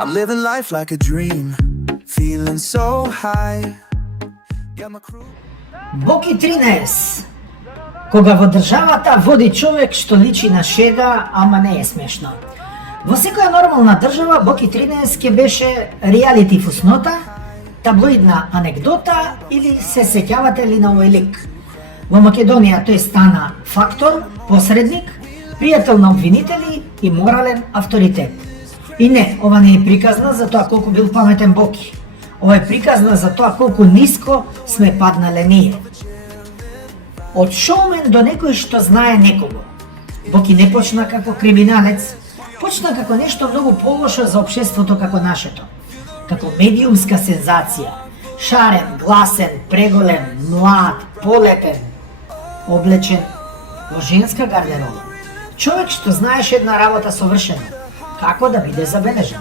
I'm living life like a dream, feeling so high. Got my crew. Боки 13. Кога во државата води човек што личи на шега, ама не е смешно. Во секоја нормална држава Боки 13 ке беше реалити фуснота, таблоидна анекдота или се сеќавате ли на овој лик. Во Македонија тој стана фактор, посредник, пријател на обвинители и морален авторитет. И не, ова не е приказна за тоа колку бил паметен Боки. Ова е приказна за тоа колку ниско сме паднале ние. Од шоумен до некој што знае некого. Боки не почна како криминалец, почна како нешто многу полошо за општеството како нашето. Како медиумска сензација. Шарен, гласен, преголем, млад, полепен, облечен во женска гардероба. Човек што знаеше една работа совршено, како да биде забележен.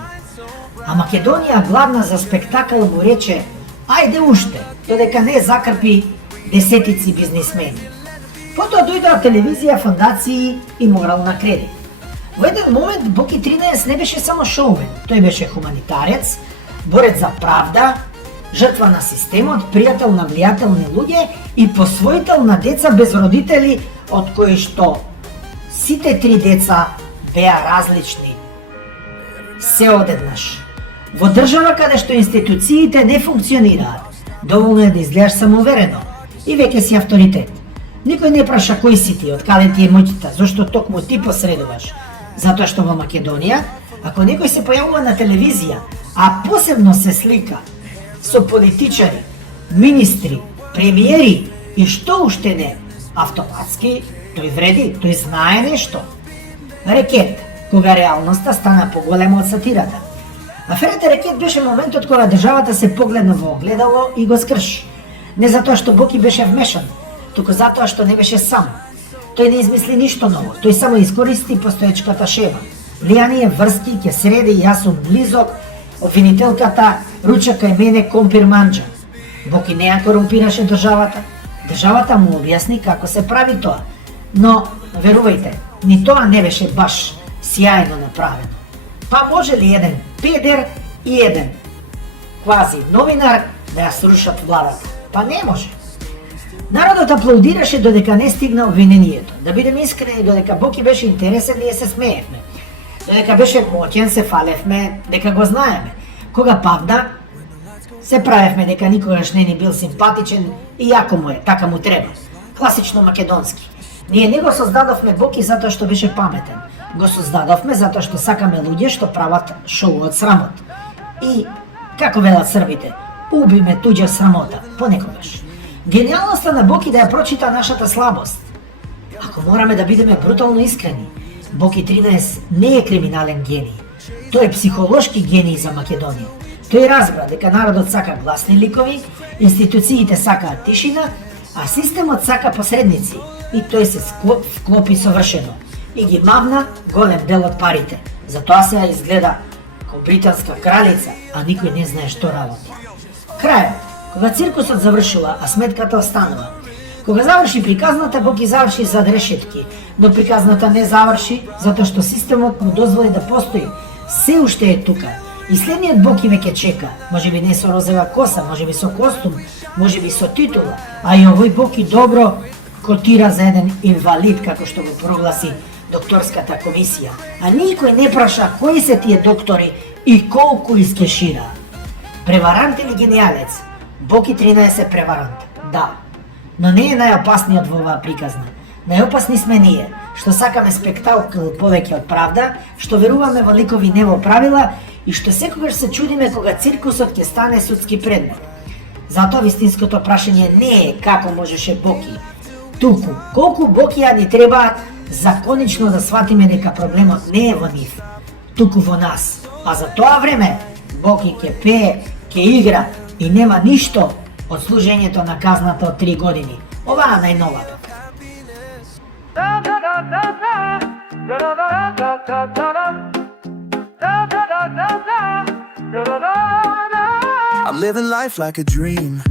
А Македонија, гладна за спектакл, му рече: ајде уште, додека не закрпи десетици бизнисмени. Потоа дојдоа телевизија, фондации и морал на кредит. Во еден момент Боки 13 не беше само шоумен, тој беше хуманитарец, борец за правда, жртва на системот, пријател на влијателни луѓе и посвоител на деца без родители, од кои што сите три деца беа различни. Се одеднаш. Во држава каде што институциите не функционираат, доволно е да изгледаш самоуверено и веќе си авторитет. Никој не праша кој си ти, откаде ти е моќта, зошто токму ти посредуваш. Затоа што во Македонија, ако некој се појавува на телевизија, а посебно се слика со политичари, министри, премиери и што уште не, автоматски тој вреди, тој знае нешто. Рекет, кога реалноста стана поголема од сатирата. Аферата Рекет беше моментот кога државата се погледна во огледало и го скрши. Не затоа што Боки беше вмешан, туку затоа што не беше сам. Тој не измисли ништо ново, тој само искористи постоечката шема. Влијание, врски, ќе среди, јас сум близок, обвинителката руча кај мене компир манџа. Боки не ја корумпираше државата. Државата му објасни како се прави тоа. Но, верувајте, ни тоа не беше баш сјајно направено. Па може ли еден педер и еден квази новинар да ја срушат владата? Па не може. Народот аплаудираше додека не стигна обвинението. Да бидеме искрени, додека Боки беше интересен, ние се смеевме. Додека беше моќен, се фалевме дека го знаеме. Кога падна, се правевме дека никогаш не ни бил симпатичен и јако му е, така му треба. Класично македонски. Ние не го создадовме Боки затоа што беше паметен. Го создадовме затоа што сакаме луѓе што прават шоу од срамот. И, како велат србите, убиме туѓа срамота, понекогаш. Гениалноста на Боки да ја прочита нашата слабост. Ако мораме да бидеме брутално искрени, Боки 13 не е криминален гений. Тој е психолошки гений за Македонија. Тој разбра дека народот сака гласни ликови, институциите сакаат тишина, а системот сака посредници. И тој се вклопи совршено. И ги мавна голем дел од парите. Затоа се изгледа како британска кралица, а никој не знае што работи. Крајот. Кога циркусот завршила, а сметката останува. Кога заврши приказната, Боки заврши зад решетки, но приказната не заврши затоа што системот му дозволи да постои. Се уште е тука. И следниот Боки веќе чека, можеби не со розова коса, можеби со костум, можеби со титула, а и овој Боки добро котира за еден инвалид, како што го прогласи докторската комисија. А никој не праша кои се тие доктори и колку искешира. Преварант или гениалец? Боки 13 е преварант, да. Но не е најопасниот во оваа приказна. Најопасни сме ние, што сакаме спектакл повеќе од правда, што веруваме во ликови не во правила и што секогаш се чудиме кога циркусот ќе стане судски предмет. Затоа вистинското прашање не е како можеше Боки, туку колку Бокија ни требаат законично да сватиме дека проблемот не е во нив, туку во нас. А за тоа време Боки ќе пее, ќе игра и нема ништо од служењето на казната од 3 години. Оваа најновата. I'm living life like a dream.